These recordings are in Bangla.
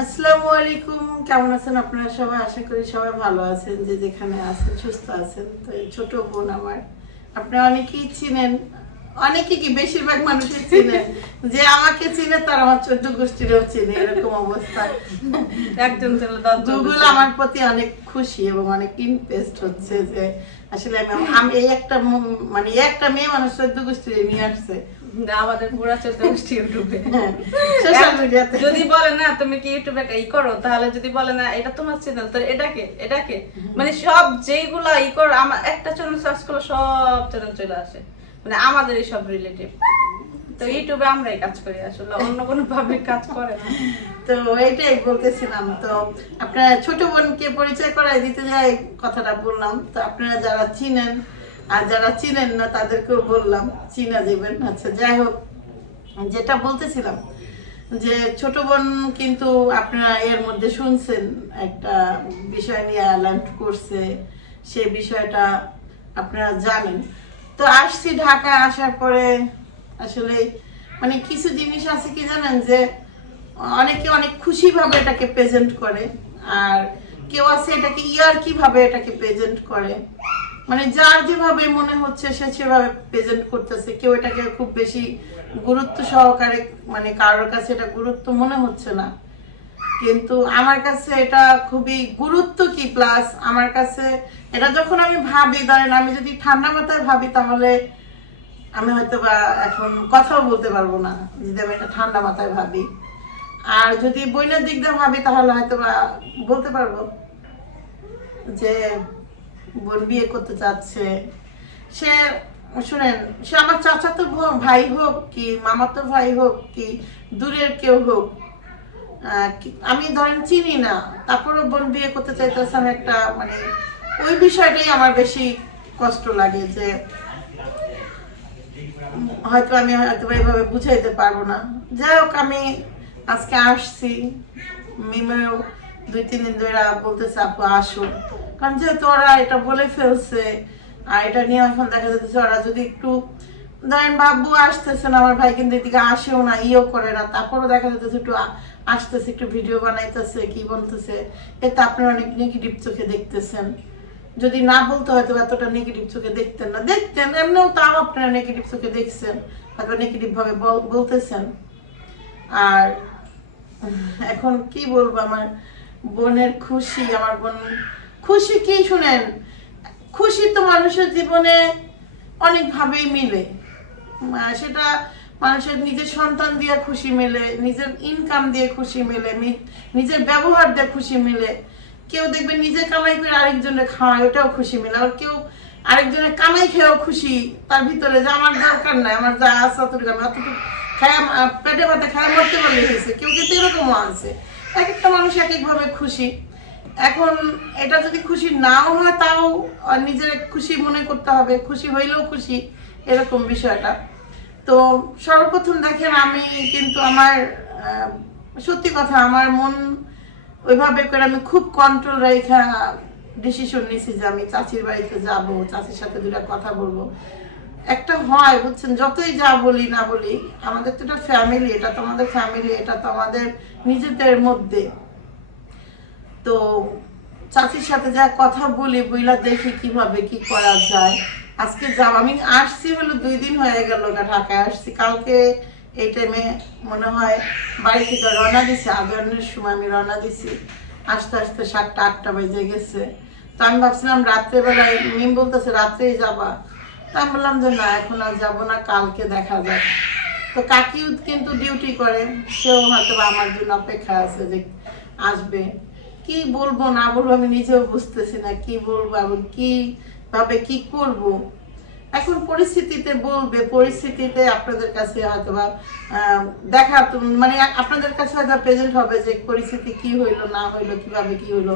আসসালামু আলাইকুম কেমন আছেন আপনারা সবাই? আশা করি সবাই ভালো আছেন যে যেখানে আছেন সুস্থ আছেন। তো ছোট বোন আমার আপনারা অনেকেই চিনেন অনেকে কি বেশিরভাগ চিনেন? যে আমাকে চিনে তার আমার চোদ্দ গোষ্ঠীরও চিনে এরকম অবস্থা। একজন গুগল আমার প্রতি অনেক খুশি এবং অনেক ইমপ্রেসড হচ্ছে যে আসলে আমি এই একটা মানে একটা মেয়ে মানুষ চোদ্দ গোষ্ঠী নিয়ে আসছে। আমাদের পুরা ইউটিউবে। সোশ্যাল মিডিয়াতে যদি বলে না তুমি কি ইউটিউবে ই করো? তাহলে যদি বলে না এটা তোমার চ্যানেল তো এটাকে এটাকে মানে সব যেগুলা ই করো আমার একটা চ্যানেল সার্চ করলে সব চ্যানেল চলে আসে। মানে আমাদের সব রিলেটিভ তো ইউটিউবে আমরাই কাজ করি আসলে অন্য কোনো ভাবে কাজ করে না। তো এটাই বলতেছিলাম তো আপনারা ছোট বোনকে পরিচয় করাই দিতে যাই কথাটা বললাম। তো আপনারা যারা চিনেন আর যারা চিনেন না, তাদেরকেও বললাম, চিনা দেবেন আচ্ছা যাই হোক, যেটা বলতেছিলাম যে ছোট বোন কিন্তু আপনারা এর মধ্যে শুনছেন একটা বিষয় নিয়ে অ্যালার্ট করছে। সে বিষয়টা আপনারা জানেন। তো আসছি ঢাকা আসার পরে আসলে মানে কিছু জিনিস আছে কি জানেন যে অনেকে অনেক খুশি ভাবে এটাকে প্রেজেন্ট করে, আর কেউ আছে এটাকে ইয়ার কীভাবে এটাকে প্রেজেন্ট করে। মানে যার যেভাবে মনে হচ্ছে, সে সেভাবে প্রেজেন্ট করতেছে। কেউ এটাকে খুব বেশি গুরুত্ব সহকারে মানে কারোর কাছে এটা গুরুত্ব মনে হচ্ছে না। কিন্তু আমার কাছে এটা খুবই গুরুত্ব কি প্লাস আমার কাছে এটা যখন আমি ভাবি, ধরেন আমি যদি ঠান্ডা মাথায় ভাবি, তাহলে আমি হয়তো বা এখন কথাও বলতে পারব না। যদি আমি এটা ঠান্ডা মাথায় ভাবি। আর যদি বইনের দিক দিয়ে ভাবি, তাহলে হয়তো বা বলতে পারব যে বোন বিয়ে করতে চাচ্ছে। সে, শুনেন, সে আমার চাচাতো ভাই হোক কি মামাতো ভাই হোক কি, দূরের কেউ হোক আমি ধরেন চিনি না তারপরে বোন বিয়ে করতে চাইতেছে একটা মানে ওই বিষয়টাই আমার বেশি কষ্ট লাগে যে, হয়তো আমি হয়তো এইভাবে বুঝাইতে পারব না। যাই হোক, আমি আজকে আসছি। মিমেও দুই, তিন দিন ধরে বলতেছে, আপু আসো কারণ যেহেতু ওরা এটা বলে ফেলছে, আর এটা নিয়ে এখন দেখা যাচ্ছে ওরা যদি একটু, ধরেন বাবু আসতেছে না, আমার ভাই কিন্তু এদিকে আসেও না ইও করে না, তারপরও দেখা যাচ্ছে একটু আসতেছে, একটু ভিডিও বানাইতেছে, কি বলতেছে, এতে আপনারা অনেক নেগেটিভ চোখে দেখতেছেন। যদি না বলতে হয়তো এতটা নেগেটিভ চোখে দেখতেন না। দেখতেন, এমনিও তাও আপনারা নেগেটিভ চোখে দেখছেন, হয়তো নেগেটিভ ভাবে বল- বলতেছেন। আর এখন কি বলব, আমার বোনের খুশি, আমার বোন খুশি কি শুনেন? খুশি তো মানুষের জীবনে অনেকভাবেই মিলে। সেটা মানুষের নিজের সন্তান দিয়ে খুশি মেলে, নিজের ইনকাম দিয়ে খুশি মেলে নিজের ব্যবহার দিয়ে খুশি মেলে। কেউ দেখবে নিজে কামাই করে আরেকজনের খাওয়ায়, ওটাও খুশি মেলে। আর কেউ আরেকজনের কামাই খেয়েও খুশি, তার ভিতরে যে আমার দরকার নাই, আমার যা আছে অতটুকু আমি অতটুকু খায়া পেটে ভাতে খায়া মরতে পারলে হয়েছে? কেউ কিন্তু এরকমও আছে। এক একটা মানুষ এক একভাবে খুশি। এখন এটা যদি খুশি নাও হয় তাও নিজের খুশি মনে করতে হবে, খুশি হইলেও খুশি, এরকম বিষয়টা। তো সর্বপ্রথম দেখেন আমি কিন্তু আমার সত্যি কথা আমার মন ওইভাবে করে আমি খুব কন্ট্রোল রেখা ডিসিশন নিয়েছি যে আমি চাচির বাড়িতে যাব, চাচির সাথে দুটা কথা বলব। একটা হয়, বুঝছেন, যতই যা বলি না বলি, আমাদের তো এটা ফ্যামিলি এটা তো আমাদের ফ্যামিলি এটা তো আমাদের নিজেদের মধ্যে। তো চাচির সাথে যা কথা বলি, বইলা দেখি কীভাবে কি করা যায়। আজকে যাব আমি আসছি হলো দুই দিন হয়ে গেল ঢাকায় আসছি। কালকে এই টাইমে মনে হয় বাড়ি থেকে রওনা দিছি। আজানের সময় আমি রওনা দিছি। আস্তে আস্তে সাতটা, আটটা বেজে গেছে। তো আমি ভাবছিলাম রাত্রেবেলায়, মিম বলতেছে, রাত্রেই যাবা। তা আমি বললাম যে, না, এখন আর যাব না, কালকে দেখা যাক। তো কাকিও কিন্তু ডিউটি করে। সেও হয়তো আমার জন্য অপেক্ষা আছে যে আসবে। কি বলব, না বলব আমি নিজেও বুঝতেছি না কি বলব এবং কি ভাবে কি করব। এখন পরিস্থিতিতে বলবে, পরিস্থিতিতে আপনাদের কাছে হয়তো বা দেখা মানে আপনাদের কাছে হয়তো প্রেজেন্ট হবে যে পরিস্থিতি কি হইল, না হইল, কীভাবে কি হইল।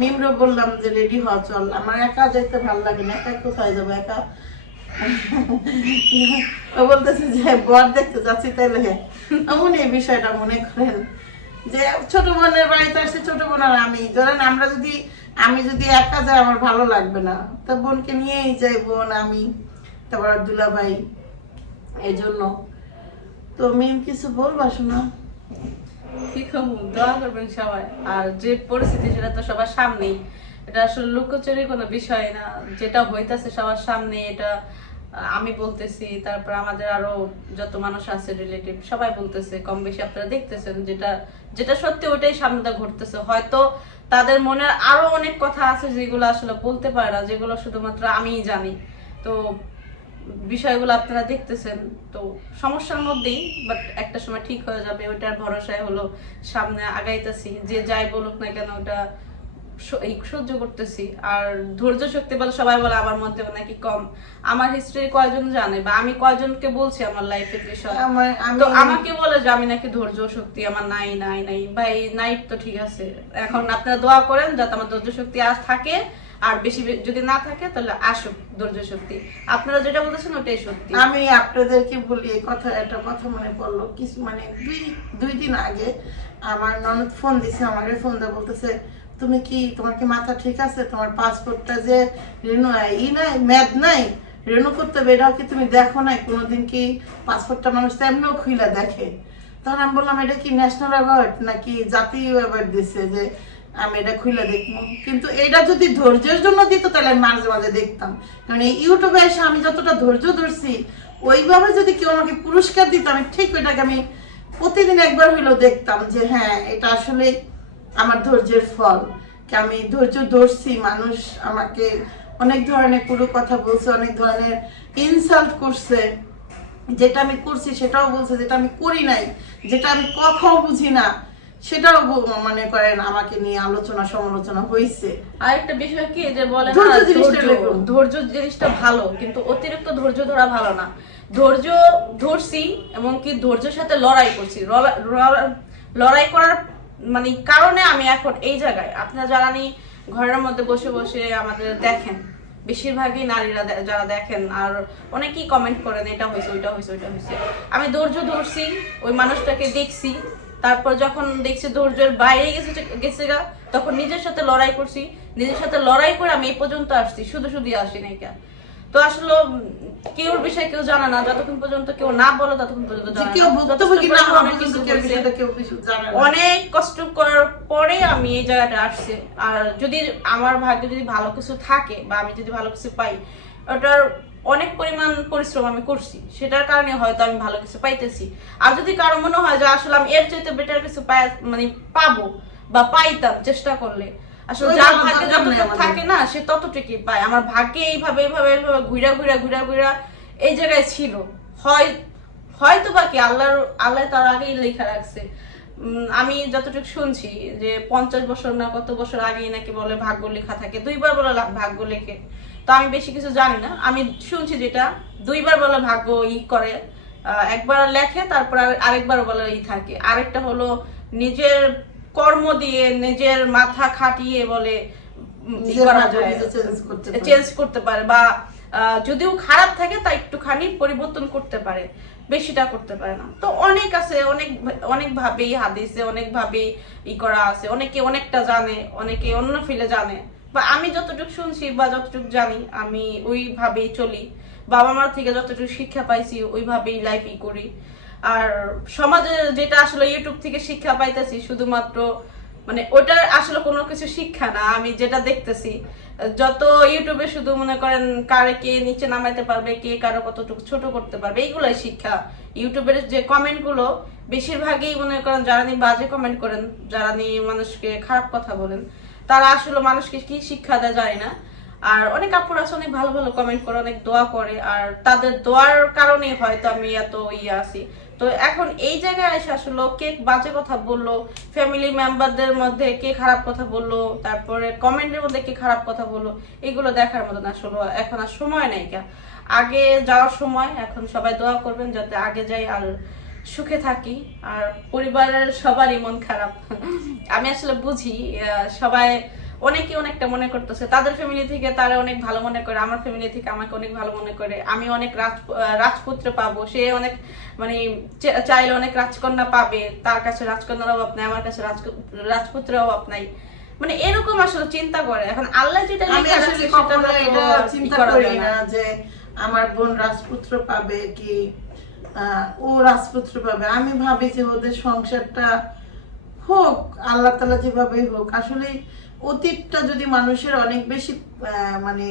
মিমরো বললাম যে রেডি হওয়া চল। আমার একা যেতে ভালো লাগে না, একা কোথায় যাব, একা? ও বলতেছে যে, বর দেখতে যাচ্ছি, তাইলে? এমন এই বিষয়টা মনে করেন। যে ছোট বোনের বাড়িতে আসছে, ছোট বোন আর আমি। ধরেন আমরা যদি, আমি যদি একা যাই, আমার ভালো লাগবে না। তো বোনকে নিয়েই যাই, বোন, আমি, তারপর দুলা ভাই এই জন্য তো মিম, কিছু বলবা শোনা? কি পরিস্থিতি, সেটা তো সবার সামনেই। এটা আসলে লুকোচুরি কোনো বিষয় না। যেটা হইতাছে সবার সামনে, এটা আমি বলতেছি, তারপর আমাদের আরও যত মানুষ আছে রিলেটিভ সবাই বলতেছে, কম বেশি আপনারা দেখতেছেন, যেটা যেটা সত্যি ওটাই সামনে ঘটতেছে। হয়তো তাদের মনের আরও অনেক কথা আছে যেগুলো আসলে বলতে পারে না, যেগুলো শুধুমাত্র আমিই জানি। তো বিষয়গুলো আপনারা দেখতেছেন, তো সমস্যার মধ্যেই বাট একটা সময় ঠিক হয়ে যাবে, ওইটার ভরসায় হলো সামনে আগাইতেছি, যে যাই বলুক না কেন, ওটা এই সহ্য করতেছি। আর ধৈর্য শক্তি বলে সবাই বলে আমার মধ্যে নাকি কম। আমার হিস্ট্রি কয়জন জানে বা আমি কয়জনকে বলছি আমার লাইফের বিষয়? তো আমাকে বলে যে আমি নাকি ধৈর্য শক্তি আমার নাই নাই নাই ভাই নাই তো ঠিক আছে। এখন আপনারা দোয়া করেন যাতে আমার ধৈর্য শক্তি আজ থাকে। আর বেশি যদি না থাকে তাহলে আসুক ধৈর্য শক্তি। আপনারা যেটা বলতেছেন ওটাই সত্যি। আমি আপনাদেরকে বলি এই কথা একটা কথা মনে পড়ল। কিছু মানে দুই দুই দিন আগে আমার ননদ ফোন দিছে আমাকে ফোন দিয়ে বলতেছে তুমি কি, তোমার কি মাথা ঠিক আছে? তোমার পাসপোর্টটা যে রেনু, ই নাই, ম্যাদ নাই? রেনু করতে হবে, এটাও কি তুমি দেখো নাই? কোনোদিন কি পাসপোর্টটা মানুষ তো এমনিও খুইলা দেখে। তখন আমি বললাম, এটা কি ন্যাশনাল অ্যাওয়ার্ড নাকি জাতীয় অ্যাওয়ার্ড দিছে যে আমি এটা খুলে দেখব? কিন্তু এটা যদি ধৈর্যের জন্য দিত, তাহলে আমি মাঝে মাঝে দেখতাম। কারণ এই ইউটিউবে এসে আমি যতটা ধৈর্য ধরছি, ওইভাবে যদি কেউ আমাকে পুরস্কার দিত, আমি ঠিক ওইটাকে আমি প্রতিদিন একবার হইলেও দেখতাম যে হ্যাঁ এটা আসলে আমার ধৈর্যের ফল। কি আমি ধৈর্য ধরছি মানুষ আমাকে অনেক ধরনের পুরো কথা বলছে অনেক ধরনের ইনসাল্ট করছে। যেটা আমি করছি সেটাও বলছে যেটা আমি করি নাই যেটা আমি কখনো বুঝি না সেটাও মনে করেন আমাকে নিয়ে আলোচনা সমালোচনা হয়েছে আর একটা বিষয় কি যে বলে ধৈর্য জিনিসটা ভালো কিন্তু অতিরিক্ত ধৈর্য ধরা ভালো না। ধৈর্য ধরছি এবং কি ধৈর্যের সাথে লড়াই করছি। লড়া- লড়া- লড়াই করার মানে কারণে আমি এখন এই জায়গায়। আপনারা যারা ঘরের মধ্যে বসে বসে আমাদের দেখেন। বেশিরভাগই নারীরা যারা দেখেন, আর অনেকেই কমেন্ট করেন, এটা হয়েছে, ওইটা হয়েছে ওইটা হয়েছে। আমি ধৈর্য ধরছি, ওই মানুষটাকে দেখছি। তারপর যখন দেখছি ধৈর্যের বাইরে গেছে গেছে গা, তখন নিজের সাথে লড়াই করছি। নিজের সাথে লড়াই করে আমি এই পর্যন্ত আসছি। শুধু শুধু আসি নাই কেন? তো আসলে কেউর বিষয়ে কেউ জানে না যতক্ষণ পর্যন্ত কেউ না বলে ততক্ষণ পর্যন্ত অনেক কষ্ট করার পরে আমি এই জায়গাটা আসছি। আর যদি আমার ভাগ্যে যদি ভালো কিছু থাকে বা আমি যদি ভালো কিছু পাই ওটার অনেক পরিমাণ পরিশ্রম আমি করছি। সেটার কারণে হয়তো আমি ভালো কিছু পাইতেছি। আর যদি কারও মনে হয় যে আসলে আমি এর চাইতে বেটার কিছু পাই মানে পাবো বা পাইতাম চেষ্টা করলে আসলে ভালো ভাগ্যে যতটুকু থাকে না সে ততটুকুই পায়। আমার ভাগ্যে এইভাবে এইভাবে এইভাবে ঘুরা ঘুরা ঘুরা ঘুরা এই জায়গায় ছিল। হয় হয়তো বা কি আল্লাহর আল্লাহ তার আগেই লেখা রাখছে। আমি যতটুকু শুনছি যে পঞ্চাশ বছর না কত বছর আগেই নাকি বলে ভাগ্য লেখা থাকে দুইবার বলে ভাগ্য লেখে। তো আমি বেশি কিছু জানি না। আমি শুনছি যেটা দুইবার বলে ভাগ্য ই করে আহ, একবার লেখে তারপর আর- আরেকবার বলে ই থাকে। আরেকটা হলো নিজের কর্ম দিয়ে নিজের মাথা খাটিয়ে বলে। চেঞ্জ করতে পারে। বা যদিও খারাপ থাকে তা একটুখানি পরিবর্তন করতে পারে। বেশিটা করতে পারে না। তো অনেক আছে অনেক অনেক ভাবেই হাদিসে অনেক ভাবেই ই করা আছে। অনেকে অনেকটা জানে অনেকে অন্য ফিলে জানে। বা আমি যতটুকু শুনছি বা যতটুকু জানি আমি ওইভাবেই চলি। বাবা মার থেকে যতটুকু শিক্ষা পাইছি ওইভাবেই লাইফ ই করি। আর সমাজে যেটা আসলে ইউটিউব থেকে শিক্ষা পাইতেছি, শুধুমাত্র মানে ওটা আসলে কোনো কিছু শিক্ষা না, আমি যেটা দেখতেছি, যত ইউটিউবে শুধু মনে করেন কারে কে নিচে নামাইতে পারবে, কে কারও কতটুকু ছোট করতে পারবে, এইগুলাই শিক্ষা। ইউটিউবের যে কমেন্টগুলো, বেশিরভাগই মনে করেন যারা নিয়ে বাজে কমেন্ট করেন, যারা নিয়ে মানুষকে খারাপ কথা বলেন, তারা আসলে মানুষকে কি শিক্ষা দেয় যায় না। আর অনেক আপুর আছে, অনেক ভালো ভালো কমেন্ট করে, অনেক দোয়া করে, আর তাদের দোয়ার কারণেই হয়তো আমি এত ইয়ে আছি। তো এখন এই জায়গায় এসে আসলে, কে বাজে কথা বলল ফ্যামিলি মেম্বারদের মধ্যে কে খারাপ কথা বলল, তারপরে কমেন্টের মধ্যে কে খারাপ কথা বলল, এগুলো দেখার মতো না আসলে এখন আর সময় নাই কা আগে যাওয়ার সময়, এখন সবাই দোয়া করবেন যাতে আগে যাই আর সুখে থাকি, আর পরিবারের সবারই মন খারাপ। আমি আসলে বুঝি সবাই অনেকে অনেকটা মনে করতেছে তাদের ফ্যামিলি থেকে তারা অনেক ভালো মনে করে আমার ফ্যামিলি থেকে আমাকে অনেক ভালো মনে করে আমি অনেক রাজ রাজপুত্র পাবো সে অনেক মানে চাইলে অনেক রাজকন্যা পাবে তার কাছে রাজকন্যার অভাব নাই আমার কাছে রাজপুত্রের অভাব নাই। মানে এরকম আসলে চিন্তা করে এখন আল্লাহ যেটা চিন্তা করা না যে আমার বোন রাজপুত্র পাবে কি ও রাজপুত্র পাবে। আমি ভাবি যে ওদের সংসারটা হোক আল্লাহ তালা যেভাবে হোক আসলে অতীতটা যদি মানুষের অনেক বেশি মানে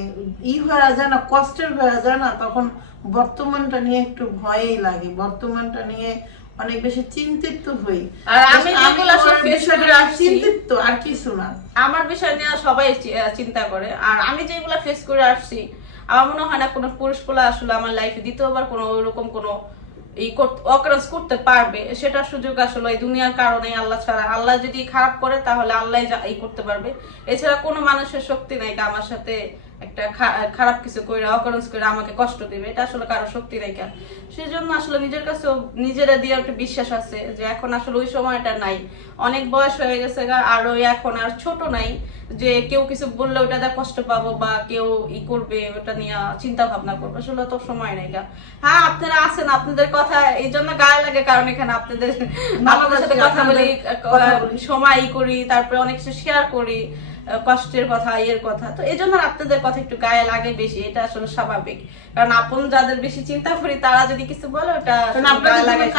ই হয়ে যায় না কষ্টের হয়ে যায় না তখন বর্তমানটা নিয়ে একটু ভয়ই লাগে। বর্তমানটা নিয়ে অনেক বেশি চিন্তিত হই। আর আমি যেগুলো চিন্তিত আর কিছু না। আমার বিষয় নিয়ে সবাই চিন্তা করে। আর আমি যেগুলো ফেস করে আসছি আমার মনে হয় না কোনো পুরুষ পোলা আসলে আমার লাইফে দ্বিতীয়বার কোনো ওইরকম কোনো ই অকরাজ করতে পারবে, সেটা সুযোগ আসলে এই দুনিয়ার কারণে আল্লাহ ছাড়া। আল্লাহ যদি খারাপ করে, তাহলে আল্লাহ এই করতে পারবে। এছাড়া কোনো মানুষের শক্তি নাই আমার সাথে একটা খারাপ কিছু করে অকারেন্স করে আমাকে কষ্ট দিবে এটা আসলে কারও শক্তি নাই কেন? সেই জন্য আসলে নিজের কাছেও নিজেরা দিয়ে একটা বিশ্বাস আছে যে এখন আসলে ওই সময়টা নাই। অনেক বয়স হয়ে গেছে আর ওই এখন আর ছোট নাই যে কেউ কিছু বললে ওটা দিয়ে কষ্ট পাবো বা কেউ ই করবে ওটা নিয়ে চিন্তা ভাবনা করবে আসলে তো সময় নেই গা। হ্যাঁ আপনারা আছেন আপনাদের কথা এই জন্য গায়ে লাগে কারণ এখানে আপনাদের আপনাদের সাথে কথা বলি সময় ই করি তারপরে অনেক কিছু শেয়ার করি। কষ্টের কথা ইয়ের কথা। তো এই জন্য আপনাদের কথা একটু গায়ে লাগে বেশি এটা আসলে স্বাভাবিক। কারণ আপন যাদের বেশি চিন্তা করি তারা যদি কিছু বলে ওটা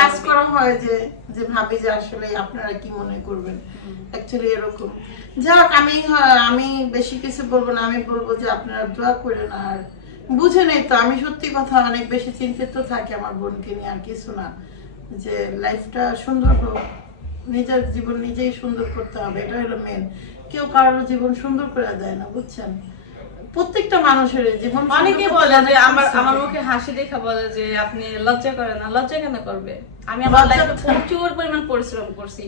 কাজ করা হয় যে যে ভাবি যে আসলে আপনারা কি মনে করবেন? অ্যাকচুয়ালি এরকম। যাক আমি আমি বেশি কিছু বলব না আমি বলব যে আপনারা দোয়া করেন আর বুঝে নেই তো আমি সত্যি কথা অনেক বেশি চিন্তিত থাকি আমার বোনকে নিয়ে আর কিছু না। যে লাইফটা সুন্দর হোক নিজের জীবন নিজেই সুন্দর করতে হবে এটা হলো মেন কেউ কারোর জীবন সুন্দর করে দেয় না বুঝছেন? প্রত্যেকটা মানুষের জীবন অনেকে বলে যে আমার আমার মুখে হাসি দেখা বলে যে আপনি লজ্জা করেন না লজ্জা কেন করবে? আমি আমার লাইফে প্রচুর পরিমাণ পরিশ্রম করছি।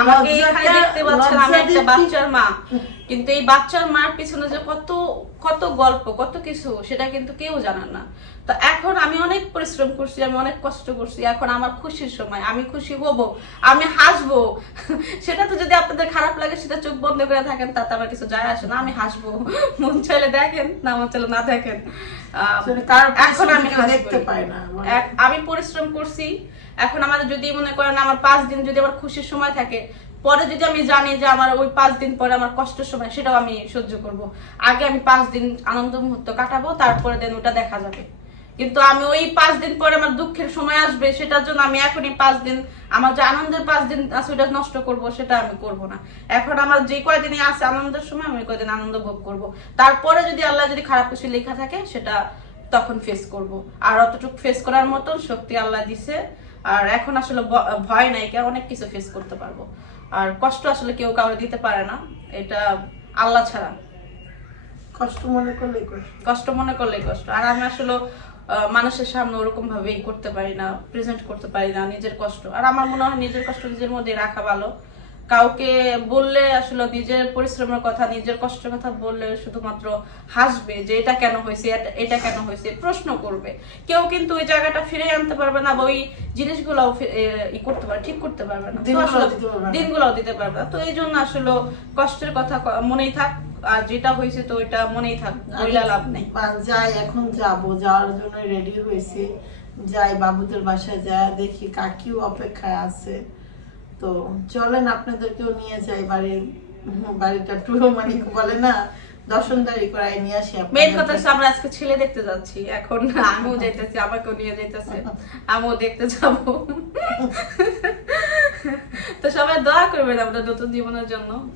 আমাকে এখানে দেখতে পাচ্ছেন আমি একটা বাচ্চার মা। কিন্তু এই বাচ্চার মার পিছনে যে কত কত গল্প কত কিছু সেটা কিন্তু কেউ জানে না। তো এখন আমি অনেক পরিশ্রম করছি আমি অনেক কষ্ট করছি। এখন আমার খুশির সময় আমি খুশি হব আমি হাসবো। সেটা তো যদি আপনাদের খারাপ লাগে সেটা চোখ বন্ধ করে থাকেন তাতে আমার কিছু যায় আসে না আমি হাসবো। মন চাইলে দেখেন না মন চাইলে না দেখেন। এখন আমি। দেখতে পায় না মানে। আমি পরিশ্রম করছি এখন আমার যদি মনে করেন আমার পাঁচ দিন যদি আমার খুশির সময় থাকে, পরে যদি আমি জানি যে আমার ওই পাঁচ দিন পরে আমার কষ্টের সময়, সেটাও আমি সহ্য করব। আগে আমি পাঁচ দিন আনন্দ মুহূর্ত কাটাবো, তারপরে দেন ওটা দেখা যাবে। কিন্তু আমি ওই পাঁচ দিন পরে আমার দুঃখের সময় আসবে, সেটার জন্য আমি এখনই পাঁচ দিন, আমার যে আনন্দের পাঁচ দিন আছে, ওটা নষ্ট করব, সেটা আমি করব না। এখন আমার যে কয়দিনই আছে আনন্দের সময়, আমি কয়দিন আনন্দ ভোগ করব। তারপরে যদি আল্লাহ যদি খারাপ কিছু লেখা থাকে, সেটা তখন ফেস করব। আর অতটুকু ফেস করার মতন শক্তি আল্লাহ দিছে আর এখন আসলে ভয় নাই কে অনেক কিছু ফেস করতে পারব। আর কষ্ট আসলে কেউ কাউকে দিতে পারে না এটা আল্লাহ ছাড়া। কষ্ট মনে করলে কষ্ট। কষ্ট মনে করলেই কষ্ট। আর আমি আসলে মানুষের সামনে ওরকম ভাবে ই করতে পারি না প্রেজেন্ট করতে পারি না নিজের কষ্ট। আর আমার মনে হয় নিজের কষ্ট নিজের মধ্যে রাখা ভালো। কাউকে বললে আসলে নিজের পরিশ্রমের কথা নিজের কষ্টের কথা বললে শুধুমাত্র হাসবে যে এটা কেন হয়েছে এটা- কেন হয়েছে প্রশ্ন করবে। কেউ কিন্তু ওই জায়গাটা ফিরে আনতে পারবে না বা ওই জিনিসগুলো করতে পারবে ঠিক করতে পারবে না। পারবে। দিনগুলোও দিতে পারবে না। তো এই জন্য আসলে কষ্টের কথা মনেই থাক আর যেটা হয়েছে তো ওইটা মনেই থাক বইলা লাভ নেই। যাই এখন যাব যাওয়ার জন্য রেডি হয়েছি। যাই বাবুদের বাসায় যা দেখি কাকিও অপেক্ষায় আছে। তো চলেন আপনাদেরকেও নিয়ে যাই বাড়ির, বাড়িটা টুলো মালিক বলে না, দর্শনদারি করাই নিয়ে আসি মেন কথা হচ্ছে আমরা আজকে ছেলে দেখতে যাচ্ছি, এখন আমিও যাইতেছি, আমাকেও নিয়ে যাইতেছে, আমিও দেখতে যাব। তো সবাই দোয়া করবেন আমাদের নতুন জীবনের জন্য।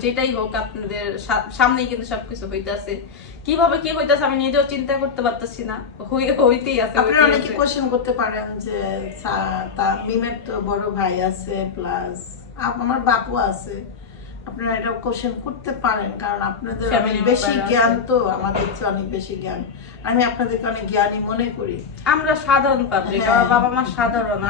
যেটাই হোক আপনাদের সামনেই কিন্তু সবকিছু হইতাছে। কীভাবে কি হইতেছে আমি নিজেও চিন্তা করতে পারতেছি না। হই- হইতেই আছে আপনারা অনেকে কোশ্চেন করতে পারেন যে তা মিমের তো বড় ভাই আছে প্লাস আমার বাপু আছে। আপনারা এটা কোশ্চেন করতে পারেন কারণ আপনাদের অনেক বেশি জ্ঞান তো আমাদের চেয়ে অনেক বেশি জ্ঞান। আমি আপনাদেরকে অনেক জ্ঞানী মনে করি। আমরা সাধারণ পাবলিক হ্যাঁ। আমার বাবা মা সাধারণ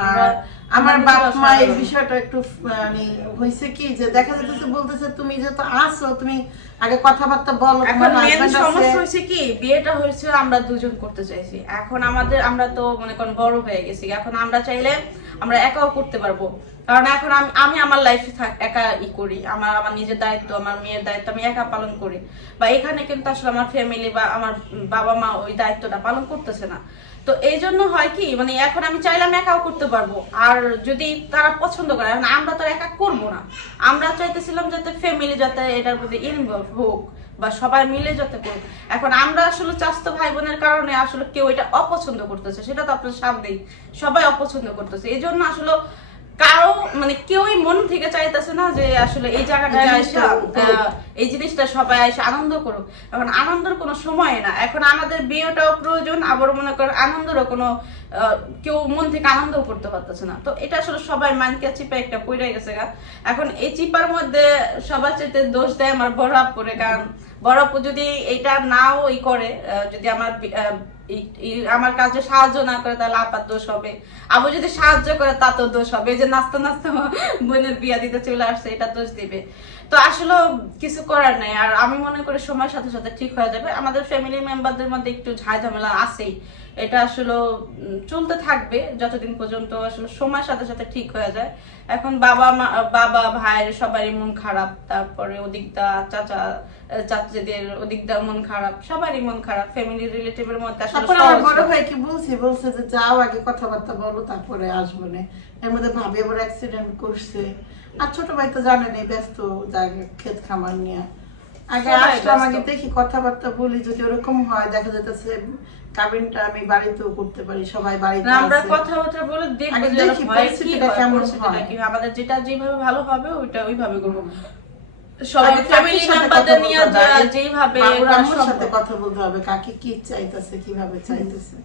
আমার বাপ মা এই বিষয়টা একটু মানে হয়েছে কি যে দেখা যাচ্ছে বলতেছে তুমি যেহেতু আসো তুমি আগে কথাবার্তা বলো এখন মেন সমস্যা হয়েছে কি বিয়েটা হয়েছে আমরা দুজন করতে চাইছি। এখন আমাদের আমরা তো মনে করেন বড় হয়ে গেছি। এখন আমরা চাইলে আমরা একাও করতে পারব। কারণ এখন আমি আমি আমার লাইফে একা ই করি। আমার আমার নিজের দায়িত্ব, আমার মেয়ের দায়িত্ব আমি একা পালন করি। বা এখানে কিন্তু আসলে আমার ফ্যামিলি বা আমার বাবা মা ওই দায়িত্বটা পালন করতেছে না। তো এই জন্য হয় কি মানে এখন আমি চাইলাম একাও করতে পারব। আর যদি তারা পছন্দ করে, এখন আমরা তো একা করব না। আমরা চাইতেছিলাম যাতে ফ্যামিলি যাতে এটার প্রতি ইনভলভ হোক, বা সবাই মিলে যাতে করুক। এখন আমরা আসলে চাস্ত ভাই বোনের কারণে আসলে কেউ এটা অপছন্দ করতেছে, সেটা তো আপনার সামনেই সবাই অপছন্দ করতেছে। এই জন্য আসলে কারও মানে কেউই মন থেকে চাইতেছে না যে আসলে এই জায়গাটা এই জিনিসটা সবাই এসে আনন্দ করুক। এখন আনন্দের কোনো সময় না। এখন আমাদের বিয়েটাও প্রয়োজন আবার মনে করেন আনন্দেরও কোনো কেউ মন থেকে আনন্দ করতে পারতেছে না। তো এটা আসলে সবাই মানকে চিপে একটা পড়ে গেছে গা। এখন এই চিপার মধ্যে সবার চাইতে দোষ দেয় আমার বড় আপুরে কারণ বড় আপু যদি এটা নাও ই করে যদি আমার আমার কাজে সাহায্য না করে তাহলে আপার দোষ হবে। আবু যদি সাহায্য করে তা তো দোষ হবে। যে নাস্তা নাস্তা বোনের বিয়া দিতে চলে আসছে, এটা দোষ দিবে। তো আসলে কিছু করার নাই। আর আমি মনে করি সময়ের সাথে সাথে ঠিক হয়ে যাবে। আমাদের ফ্যামিলি মেম্বারদের মধ্যে একটু ঝাই ঝামেলা আছেই। এটা আসলে চলতে থাকবে যতদিন পর্যন্ত আসলে সময়ের সাথে সাথে ঠিক হয়ে যায়। এখন বাবা মা বাবা ভাইয়ের সবারই মন খারাপ। তারপরে ওদিকটা চাচা চাচিদের ওদিকটা মন খারাপ। সবারই মন খারাপ। ফ্যামিলি রিলেটিভের মধ্যে আসলে আমার বড় না। ভাইকে বলছি? বলছে যে যাও আগে কথাবার্তা বলো তারপরে আসব না। এর মধ্যে ভাবি আবার অ্যাক্সিডেন্ট করছে। আর ছোট ভাই তো জানেনই ব্যস্ত জায়গা ক্ষেত খামার নিয়ে। আগে আসলাম আগে দেখি কথাবার্তা বলি যদি ওরকম হয় দেখা যেতেছে কাবিনটা আমি বাড়িতেও করতে পারি সবাই বাড়িতে আমরা কথাবার্তা বলে দেখব যে দেখি পরিস্থিতিটা কেমন হয়। আমাদের যেটা যেভাবে ভালো হবে ওইটা ওইভাবে করব। সবাই ফ্যামিলি মেম্বারদের নিয়ে আম্মুর সাথে কথা বলতে হবে কাকি কি চাইতেছে কীভাবে চাইতেছে।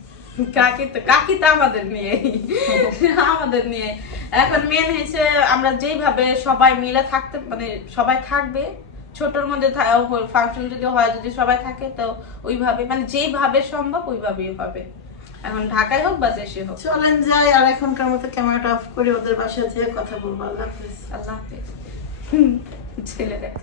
কাকি তো কাকি তো আমাদের নিয়ে? আমাদের নিয়ে। এখন মেন হয়েছে আমরা যেইভাবে সবাই মিলে থাকতে মানে সবাই থাকবে ছোটর মধ্যে ফাংশন যদি হয় যদি সবাই থাকে তো ওইভাবে মানে যেইভাবে সম্ভব ওইভাবেই হবে। এখন ঢাকায় হোক বা দেশে হোক। চলেন যাই আর এখনকার মতো ক্যামেরাটা অফ করে ওদের বাসায় যেয়ে কথা বলব। আল্লাহ হাফেজ। আল্লাহ হাফিজ। ছেলে দেখ